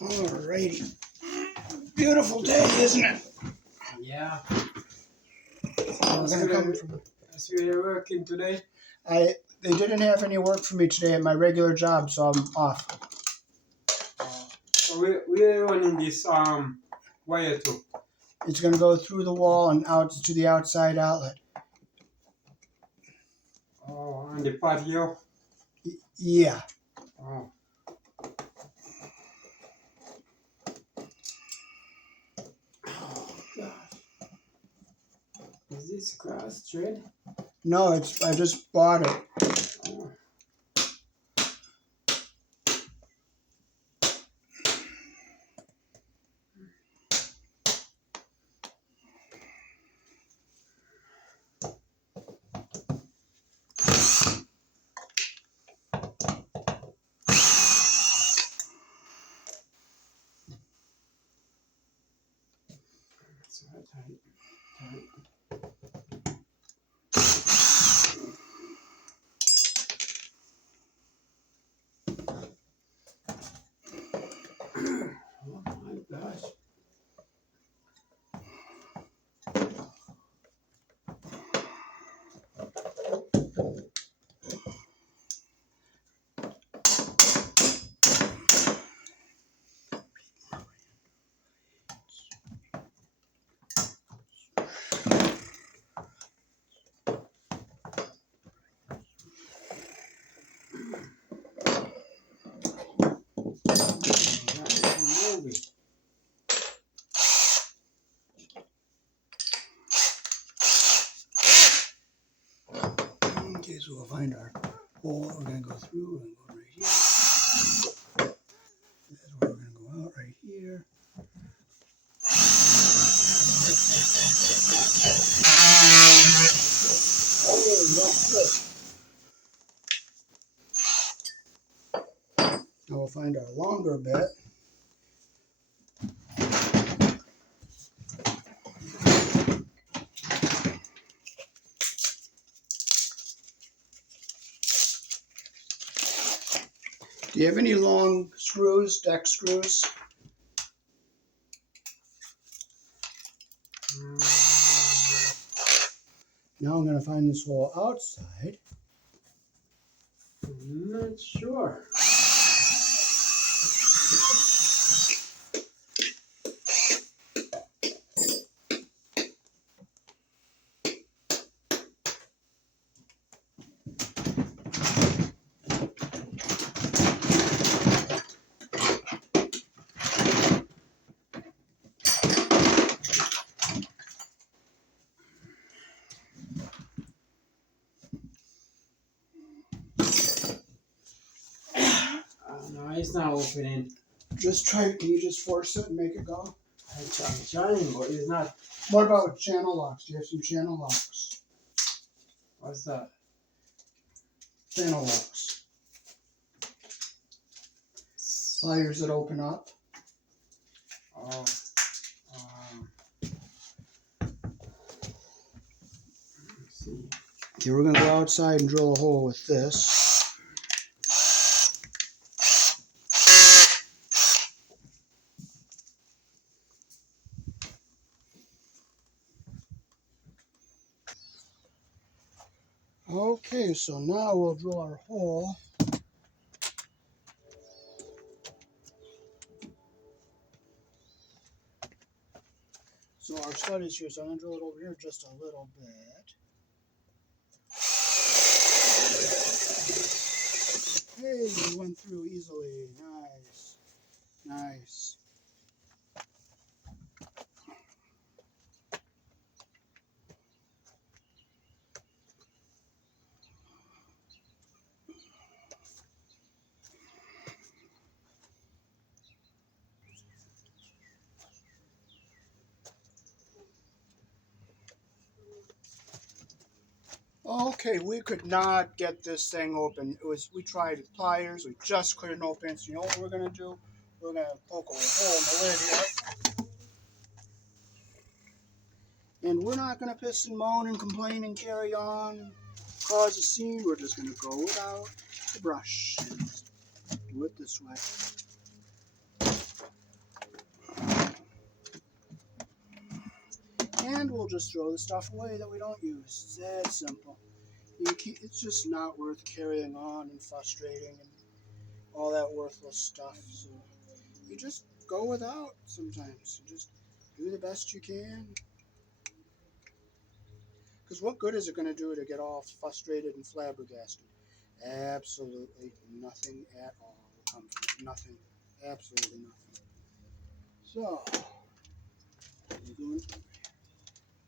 Alrighty. Beautiful day, isn't it? Yeah. We're gonna come from. So you're working today? They didn't have any work for me today at my regular job, so I'm off. So we're running this wire to. It's gonna go through the wall and out to the outside outlet. Oh, on the patio? Yeah. Oh. Oh gosh. Is this grass thread? No, I just bought it. Oh. That's right, tight. Oh my gosh. Okay, so we'll find our hole. We're gonna go through and go right here. That's where we're gonna go out right here. Oh, what's this? Now we'll find our longer bit. Do you have any long screws, deck screws? Now I'm going to find this hole outside. I'm not sure. No, it's not opening. Just try it. Can you just force it and make it go? I'm trying, but it's not. What about channel locks? Do you have some channel locks? What's that? Channel locks. Pliers that open up. Oh. Let's see. Okay, we're going to go outside and drill a hole with this. Okay, so now we'll drill our hole. So our stud is here, so I'm going to drill it over here just a little bit. Hey, we went through easily. Nice. Nice. Okay, we could not get this thing open. We tried pliers, we just couldn't open it. So you know what we're gonna do? We're gonna poke a hole in the lid here. And we're not gonna piss and moan and complain and carry on, cause a scene. We're just gonna go without the brush and do it this way. and we'll just throw the stuff away that we don't use. It's that simple. It's just not worth carrying on and frustrating and all that worthless stuff. So you just go without sometimes. You just do the best you can. Because what good is it going to do to get all frustrated and flabbergasted? Absolutely nothing at all will come from it. Nothing. Absolutely nothing. So, we're going to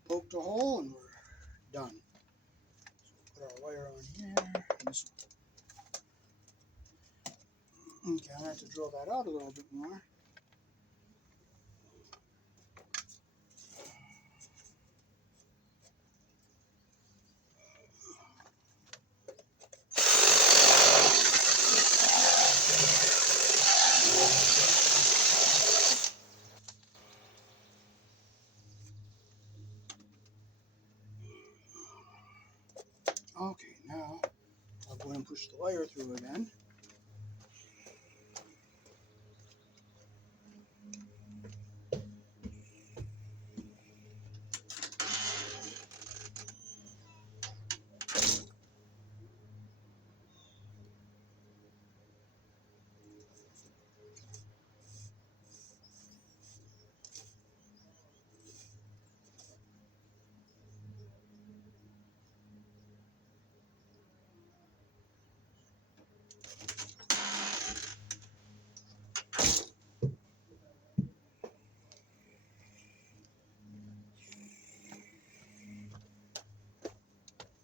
poke the hole and we're done. So we'll put our wire on here. Okay, I have to drill that out a little bit more. Okay, now I'll go and push the wire through again.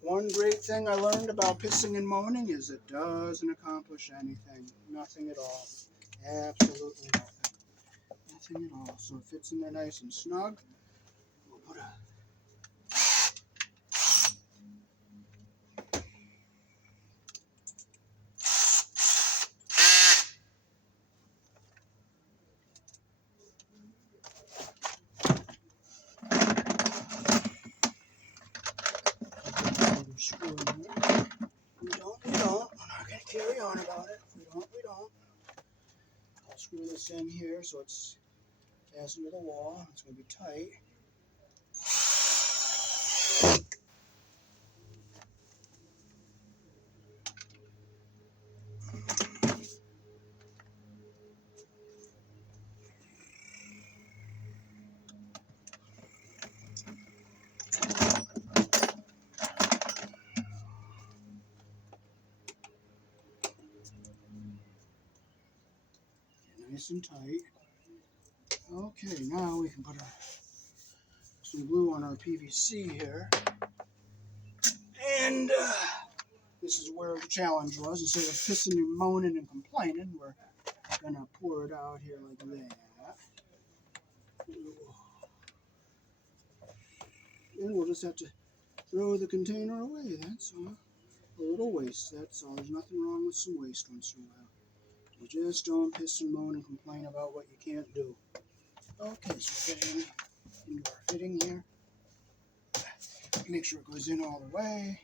One great thing I learned about pissing and moaning is it doesn't accomplish anything. Nothing at all. Absolutely nothing. Nothing at all. So it fits in there nice and snug. We'll put a screw in there. We don't. We're not going to carry on about it. We don't. I'll screw this in here so it's fastened to the wall. It's going to be tight. Nice and tight. Okay, now we can put some glue on our PVC here. And this is where the challenge was. Instead of pissing and moaning and complaining, we're going to pour it out here like that. And we'll just have to throw the container away, that's all. A little waste, that's all. There's nothing wrong with some waste once in a while. You just don't piss and moan and complain about what you can't do. Okay, so we'll get into our fitting here. Make sure it goes in all the way.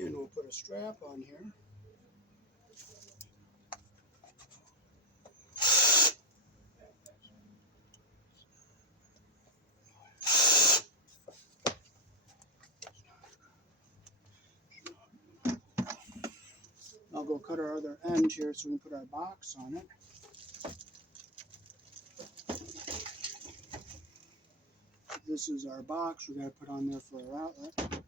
And we'll put a strap on here. I'll go cut our other end here so we can put our box on it. This is our box we got to put on there for our outlet.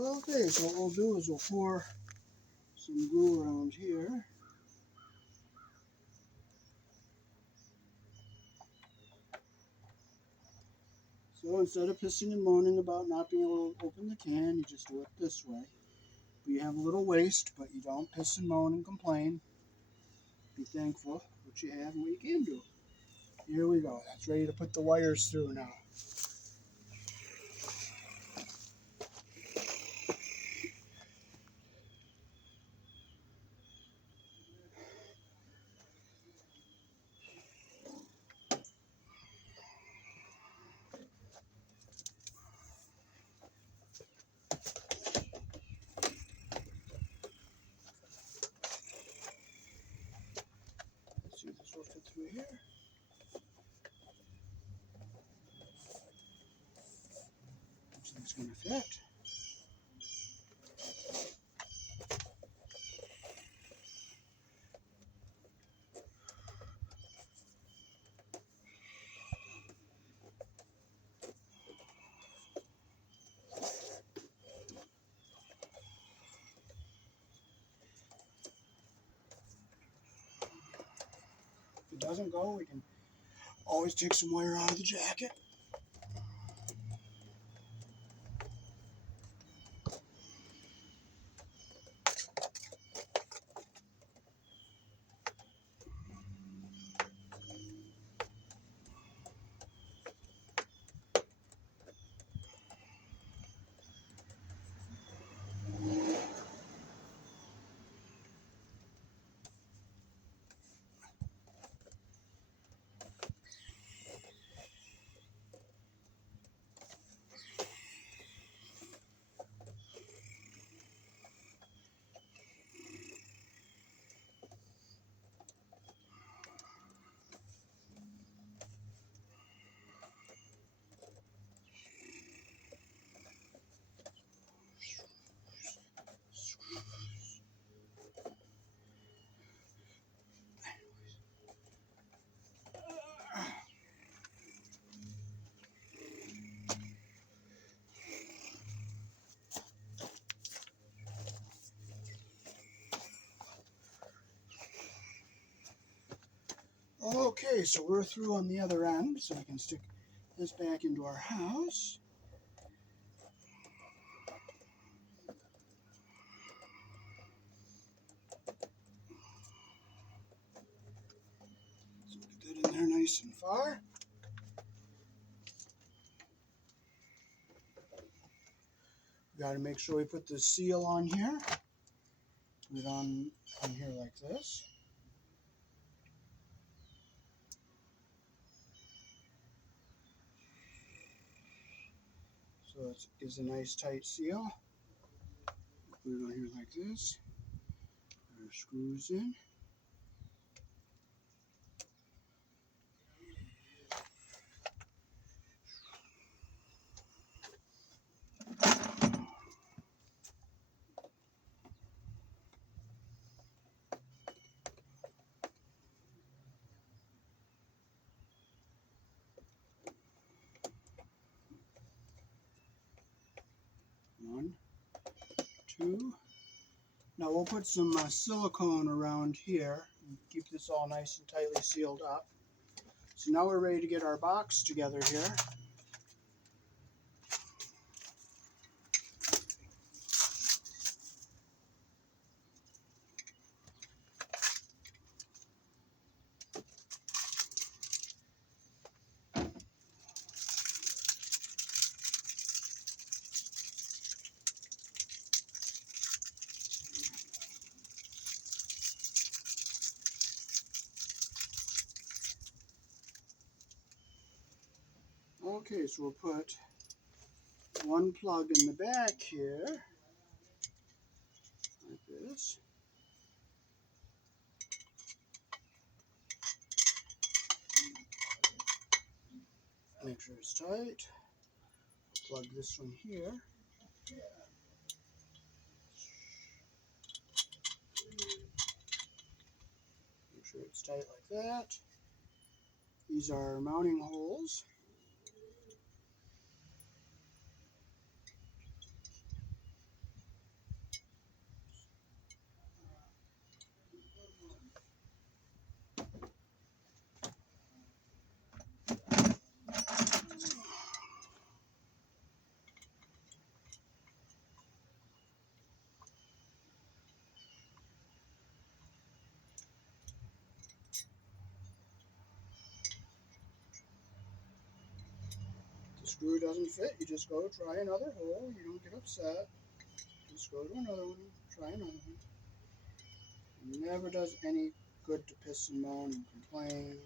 Okay, so what we'll do is we'll pour some glue around here. So instead of pissing and moaning about not being able to open the can, you just do it this way. You have a little waste, but you don't piss and moan and complain. Be thankful for what you have and what you can do. Here we go. That's ready to put the wires through now. Let's see if this will fit through here. Looks like it's going to fit. If it doesn't go, we can always take some wire out of the jacket. Okay, so we're through on the other end, so we can stick this back into our house. So get that in there nice and far. We got to make sure we put the seal on here. Put it on here like this. So it gives a nice tight seal. Put it on here like this. Put our screws in. One, two. Now we'll put some silicone around here and keep this all nice and tightly sealed up. So now we're ready to get our box together here. Okay, so we'll put one plug in the back here, like this. Make sure it's tight. Plug this one here. Make sure it's tight like that. These are mounting holes. screw doesn't fit, you just go try another hole. You don't get upset. Just go to another one, try another one. It never does any good to piss and moan and complain.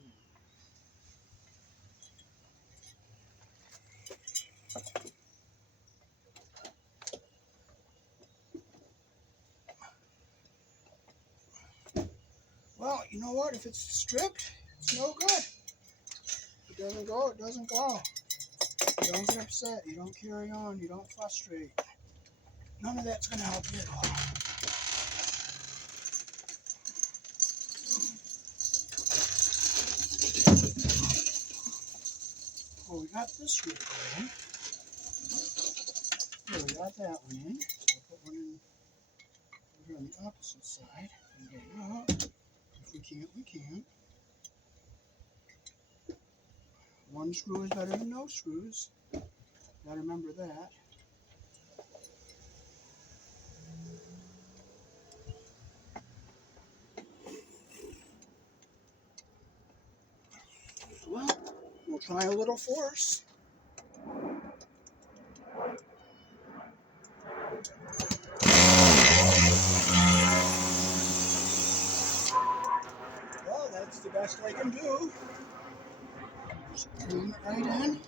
Well, you know what? If it's stripped, it's no good. If it doesn't go, it doesn't go. You don't get upset. You don't carry on. You don't frustrate. None of that's going to help you at all. Well, we got this screw in. Here, we got that one in. So we'll put one in over on the opposite side and get it out. If we can't, we can't. One screw is better than no screws. Gotta remember that. Well, we'll try a little force. Well, that's the best I can do. Just bring it right in.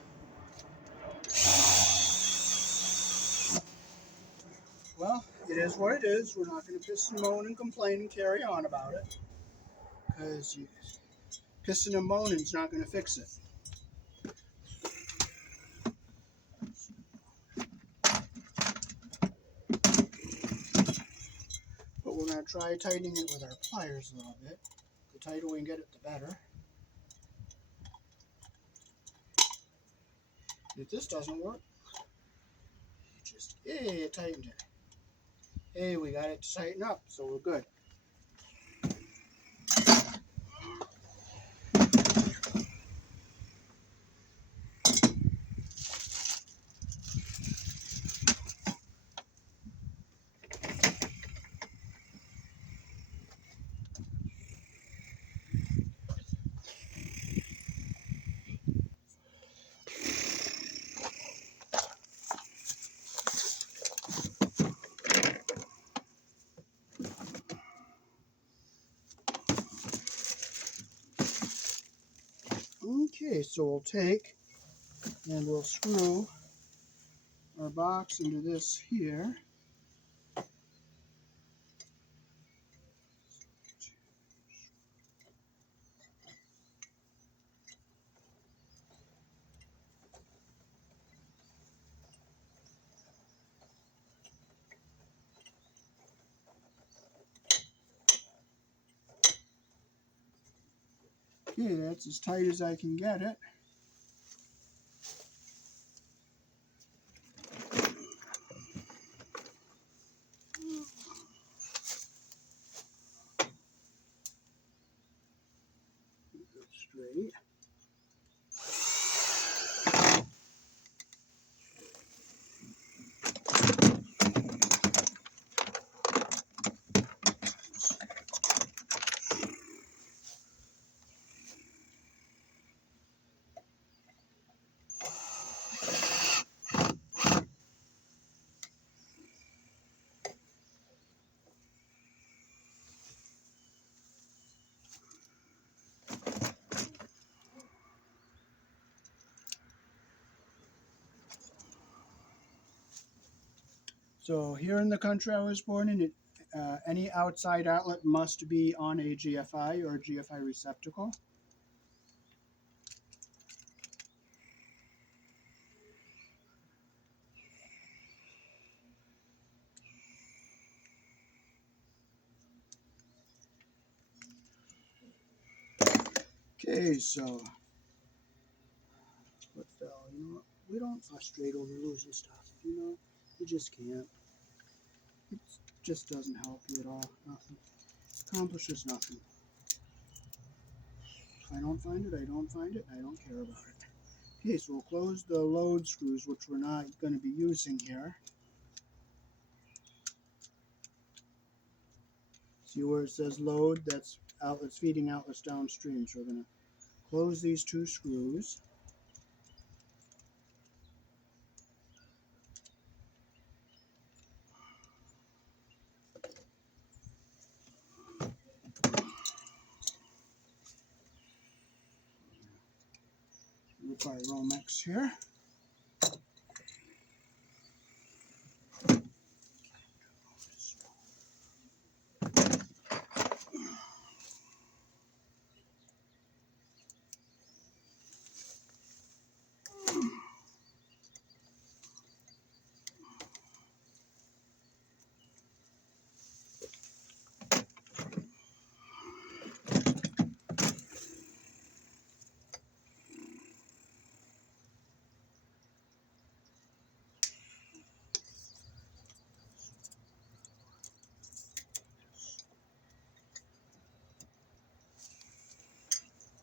Well, it is what it is. We're not going to piss and moan and complain and carry on about it. Because pissing and moaning is not going to fix it. But we're going to try tightening it with our pliers a little bit. The tighter we can get it, the better. If this doesn't work, just, hey, it tightened it. Hey, we got it to tighten up, so we're good. Okay, so we'll take and we'll screw our box into this here. Okay, that's as tight as I can get it. Keep it straight. So here in the country I was born in, any outside outlet must be on a GFI or a GFI receptacle. Okay, so what fell? You know what? We don't frustrate over losing stuff. You know, you just can't. It just doesn't help you at all. Nothing. Accomplishes nothing. If I don't find it, I don't find it. I don't care about it. Okay, so we'll close the load screws, which we're not going to be using here. See where it says load? That's outlets, feeding outlets downstream. So we're going to close these two screws. up our Romex here.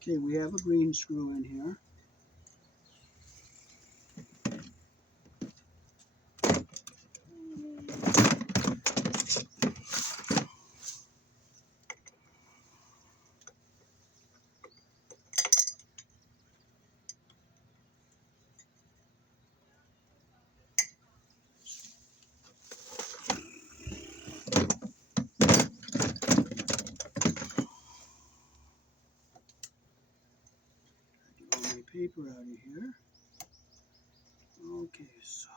Okay, we have a green screw in here. Get all my paper out of here. Okay, so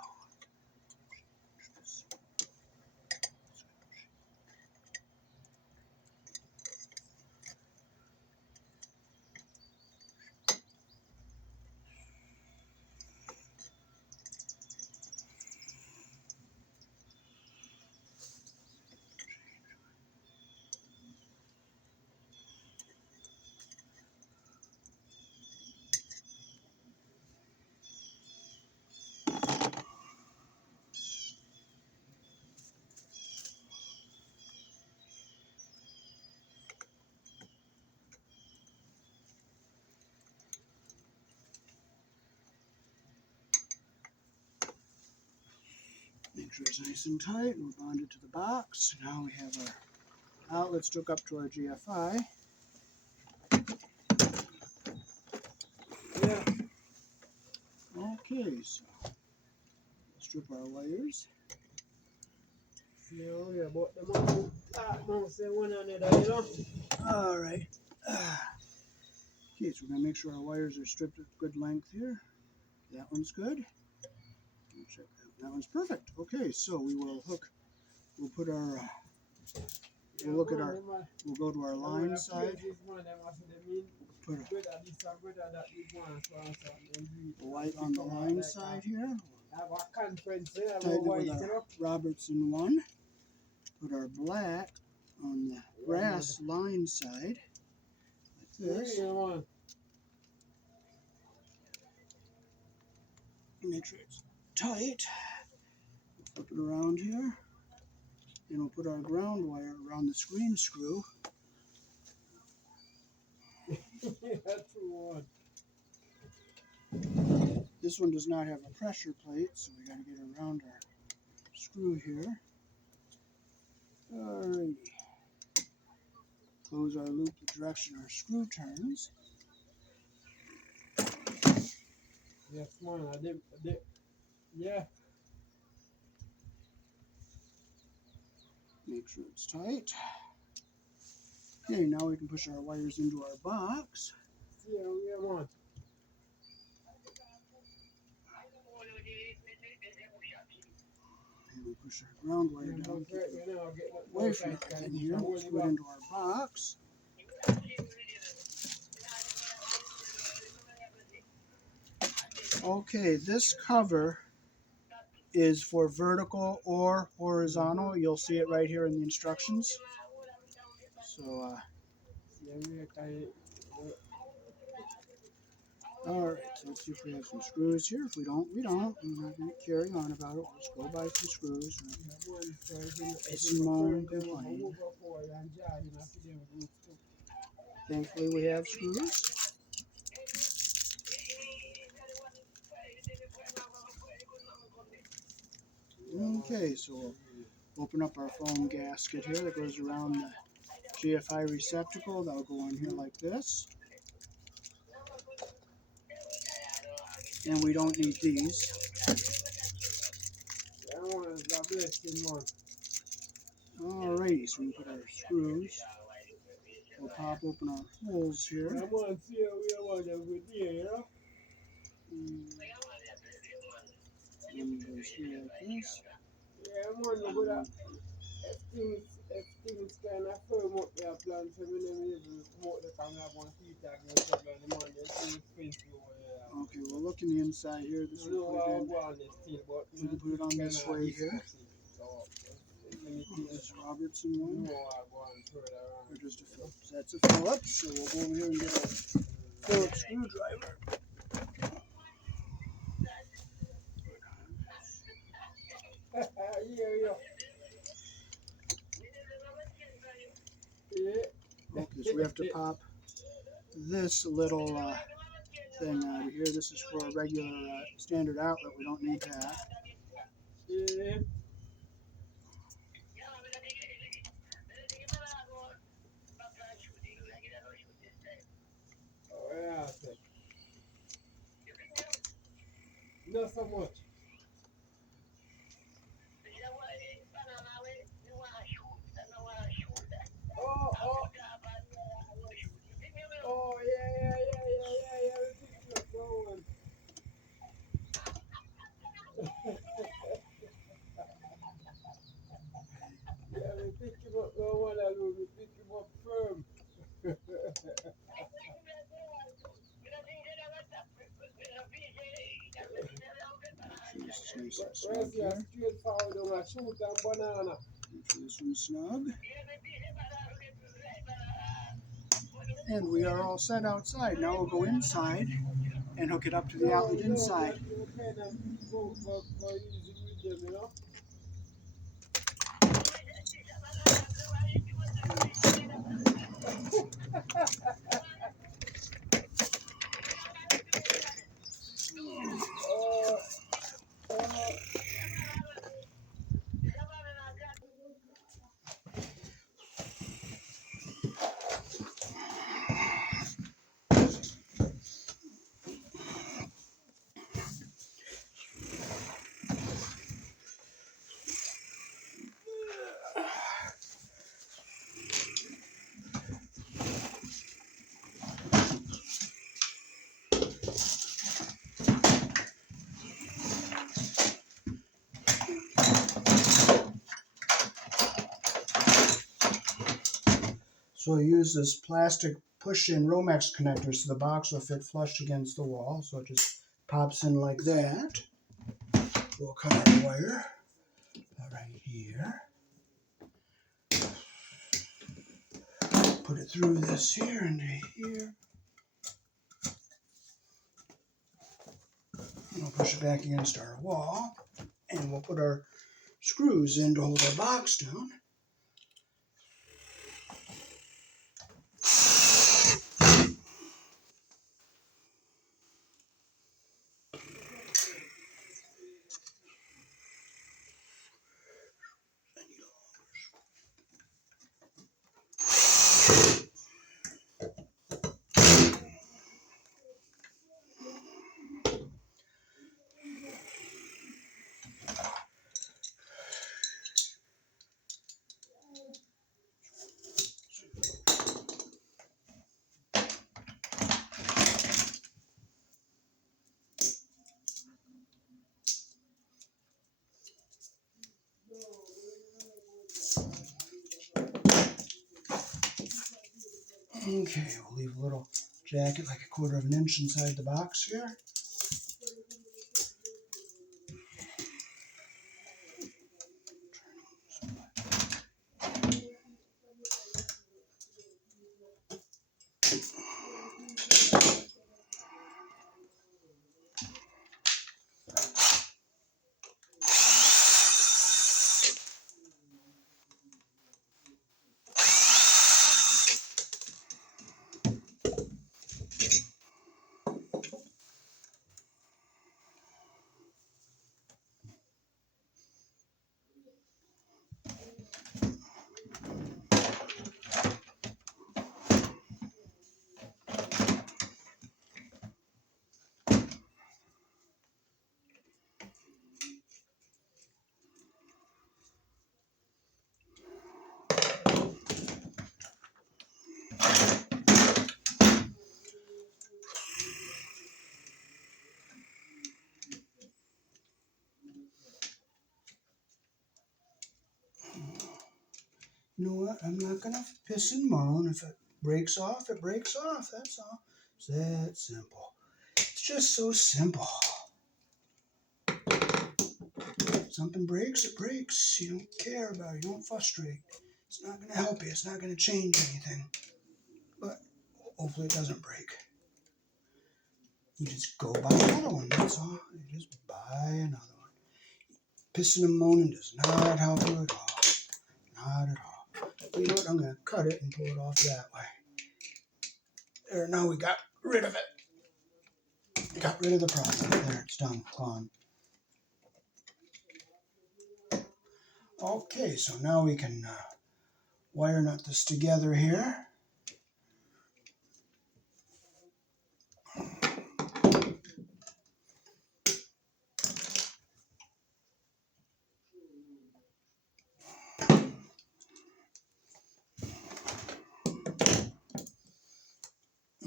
make sure it's nice and tight. We're bonded to the box. Now we have our outlets hooked up to our GFI. Yeah. Okay, so strip our wires. Yeah, we about the mount. Mount say one another, you know. All right. Okay, so we're gonna make sure our wires are stripped at good length here. That one's good. We'll check that. That one's perfect. Okay, so we will hook. We'll put our. We'll look at our. We'll go to our line side. Put a white on the line side here. Tighten it with our Robertson one. Put our black on the brass line side. Like this. Make sure it's tight. Flip it around here. And we'll put our ground wire around the screen screw. This one does not have a pressure plate, so we got to get around our screw here. Alrighty. Close our loop the direction our screw turns. Yes, man, I did. Yeah. Make sure it's tight. Okay, now we can push our wires into our box. Yeah, man. And we push our ground wire down away from everything here. Let's put it into our box. Okay, this cover is for vertical or horizontal. You'll see it right here in the instructions. So, alright, so let's see if we have some screws here. If we don't, we don't. I'm not going to carry on about it. We'll just go buy some screws. Piss and moan and complain. Thankfully, we have screws. Okay, so we'll open up our foam gasket here that goes around the GFI receptacle. That'll go on here like this. And we don't need these. Alrighty, so we put our screws. We'll pop open our holes here. And it goes through like this. Yeah, man, but if things kind of firm up their plans, so we never even come out the can have one key tag and stuff like the man, it's too expensive over here. Okay, well look in the inside here. This No, will put it in. go on still, but We can put it on this way here. So, This Robertson one. no, I go on further around. Or just a Phillips. That's a Phillips. So we'll go over here and get a Phillips screwdriver. Yeah. Okay, so we have to pop this little thing out of here. This is for a regular standard outlet. We don't need that. Yeah. Oh, yeah, not so much. Oh, yeah. We pick you up, go on. Yeah, we pick him up, no one alone. We pick him up firm. Make sure this is nice and Where's snug your here. straightforward on a shoot and banana? Make sure this one's snug. And we are all set outside. Now we'll go inside and hook it up to the outlet inside. You kind of go easy with them, you know? So I use this plastic push-in Romex connector so the box will fit flush against the wall. So it just pops in like that. We'll cut our wire right here. Put it through this here into here. And we'll push it back against our wall. And we'll put our screws in to hold our box down. Okay, we'll leave a little jacket like 1/4 of an inch inside the box here. You know what? I'm not gonna piss and moan. If it breaks off, it breaks off. That's all. It's that simple. It's just so simple. If something breaks, it breaks. You don't care about it. You don't frustrate. It's not gonna help you. It's not gonna change anything. But hopefully it doesn't break. You just go buy another one. That's all. You just buy another one. Pissing and moaning does not help you at all. Not at all. You know what? I'm gonna cut it and pull it off that way. There. Now we got rid of it. Got rid of the problem. There. It's done. Gone. Okay. So now we can wire nut this together here.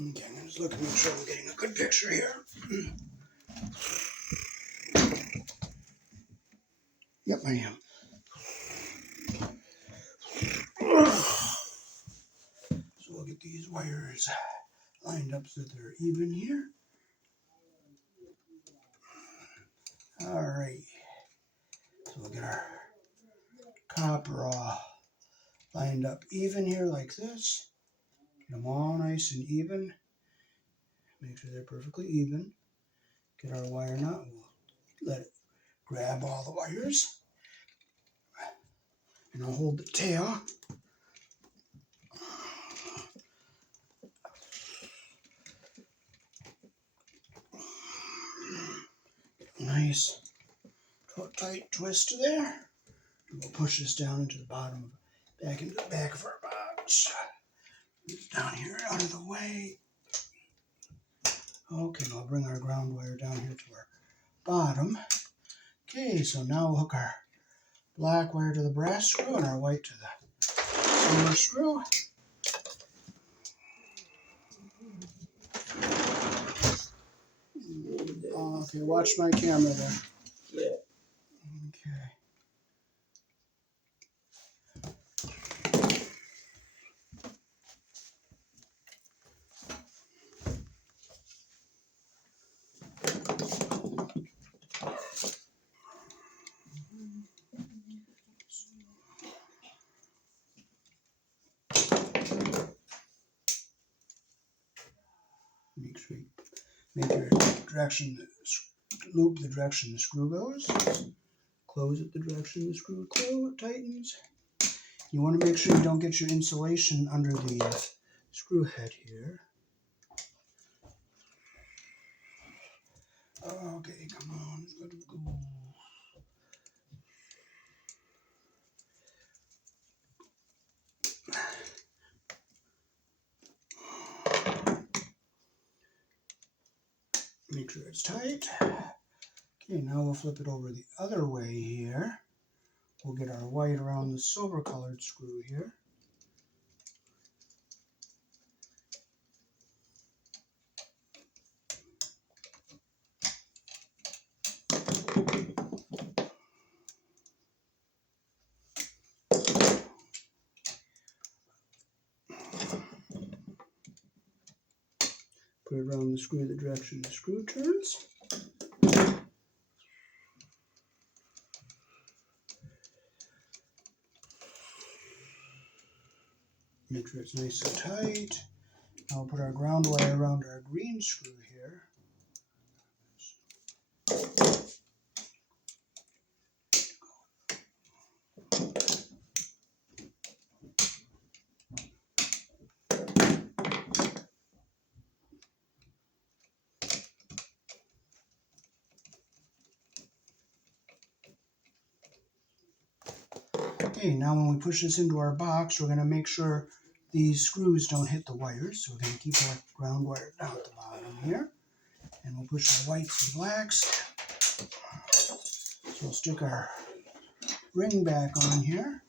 Okay, I'm just looking to make sure I'm getting a good picture here. Yep, I am. So we'll get these wires lined up so that they're even here. Alright. So we'll get our copper lined up even here like this. Get them all nice and even. Make sure they're perfectly even. Get our wire nut. We'll let it grab all the wires. And I'll hold the tail. Nice tight twist there. And we'll push this down into the bottom, back into the back of our box. It's down here out of the way. Okay, I'll bring our ground wire down here to our bottom. Okay, so now we'll hook our black wire to the brass screw and our white to the silver screw. Okay, watch my camera there. Yeah. Okay. Make your direction, loop the direction the screw goes. Close it the direction the screw tightens. You want to make sure you don't get your insulation under the screw head here. Okay, come on, it's got to go. Make sure it's tight. Okay, now we'll flip it over the other way here. We'll get our white around the silver colored screw here. Put it around the screw the direction the screw turns. Make sure it's nice and tight. Now we'll put our ground wire around our green screw here. Okay, now when we push this into our box, we're going to make sure these screws don't hit the wires. So we're going to keep our ground wire down at the bottom here. And we'll push our whites and blacks. So we'll stick our ring back on here.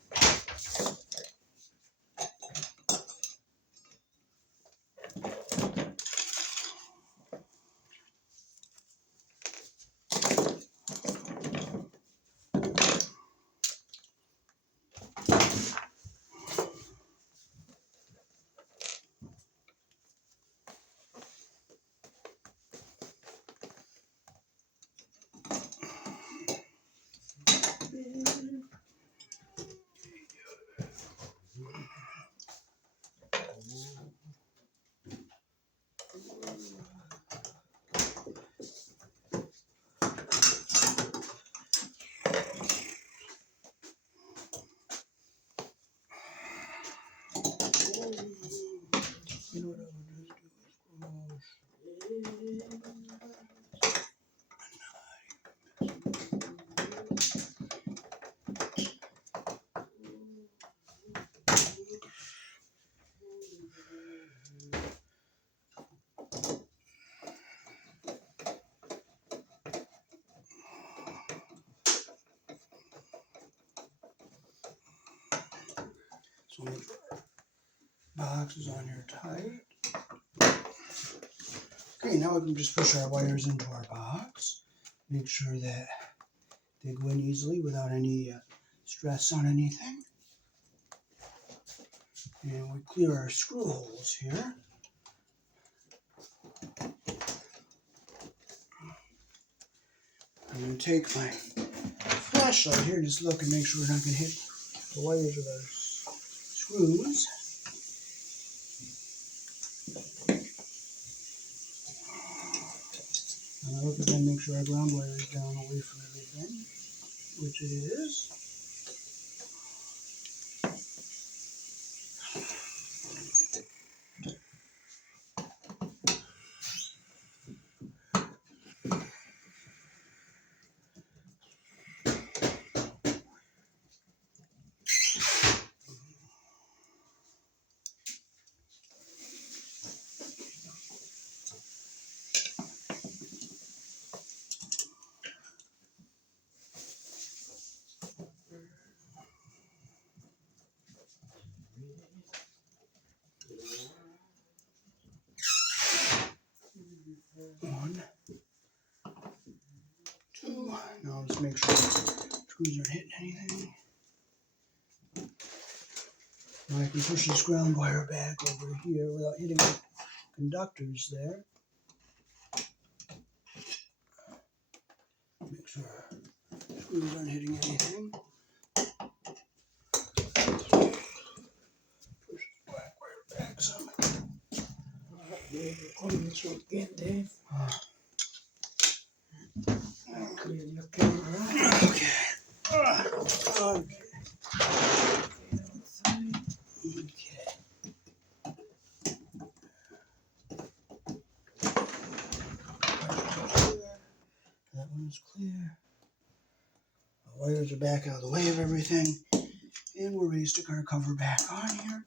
So make sure our box is on here tight. Okay, now we can just push our wires into our box. Make sure that they go in easily without any stress on anything. And we clear our screw holes here. I'm going to take my flashlight here, just look and make sure we're not going to hit the wires with our screws. And I look again, make sure our ground wire is down away from everything, which it is. One, two. Now just make sure the screws aren't hitting anything. Now I can push this ground wire back over here without hitting the conductors there. Make sure the screws aren't hitting anything. Push this black wire back some. Clear your camera. Okay. Okay. That one's clear. The wires are back out of the way of everything. And we're ready to stick our cover back on here.